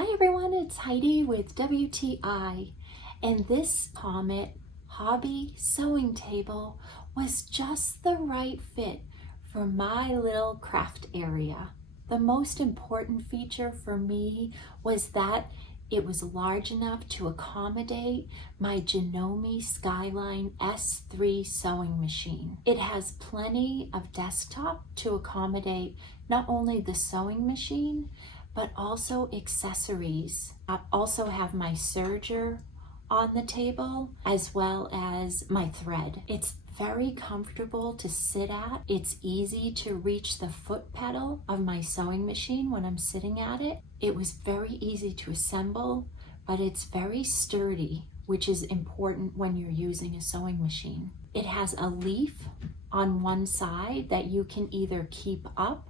Hi everyone, it's Heidi with WTI, and this Comet Hobby sewing table was just the right fit for my little craft area. The most important feature for me was that it was large enough to accommodate my Janome Skyline S3 sewing machine. It has plenty of desktop to accommodate not only the sewing machine, but also accessories. I also have my serger on the table as well as my thread. It's very comfortable to sit at. It's easy to reach the foot pedal of my sewing machine when I'm sitting at it. It was very easy to assemble, but it's very sturdy, which is important when you're using a sewing machine. It has a leaf on one side that you can either keep up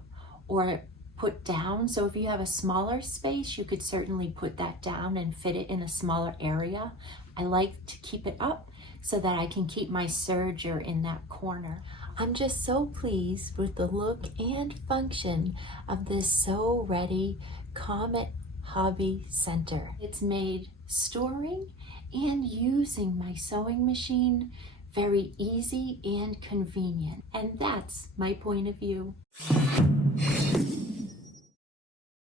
or put down. So if you have a smaller space, you could certainly put that down and fit it in a smaller area. I like to keep it up so that I can keep my serger in that corner. I'm just so pleased with the look and function of this Sew Ready Comet Hobby Center. It's made storing and using my sewing machine very easy and convenient. And that's my point of view.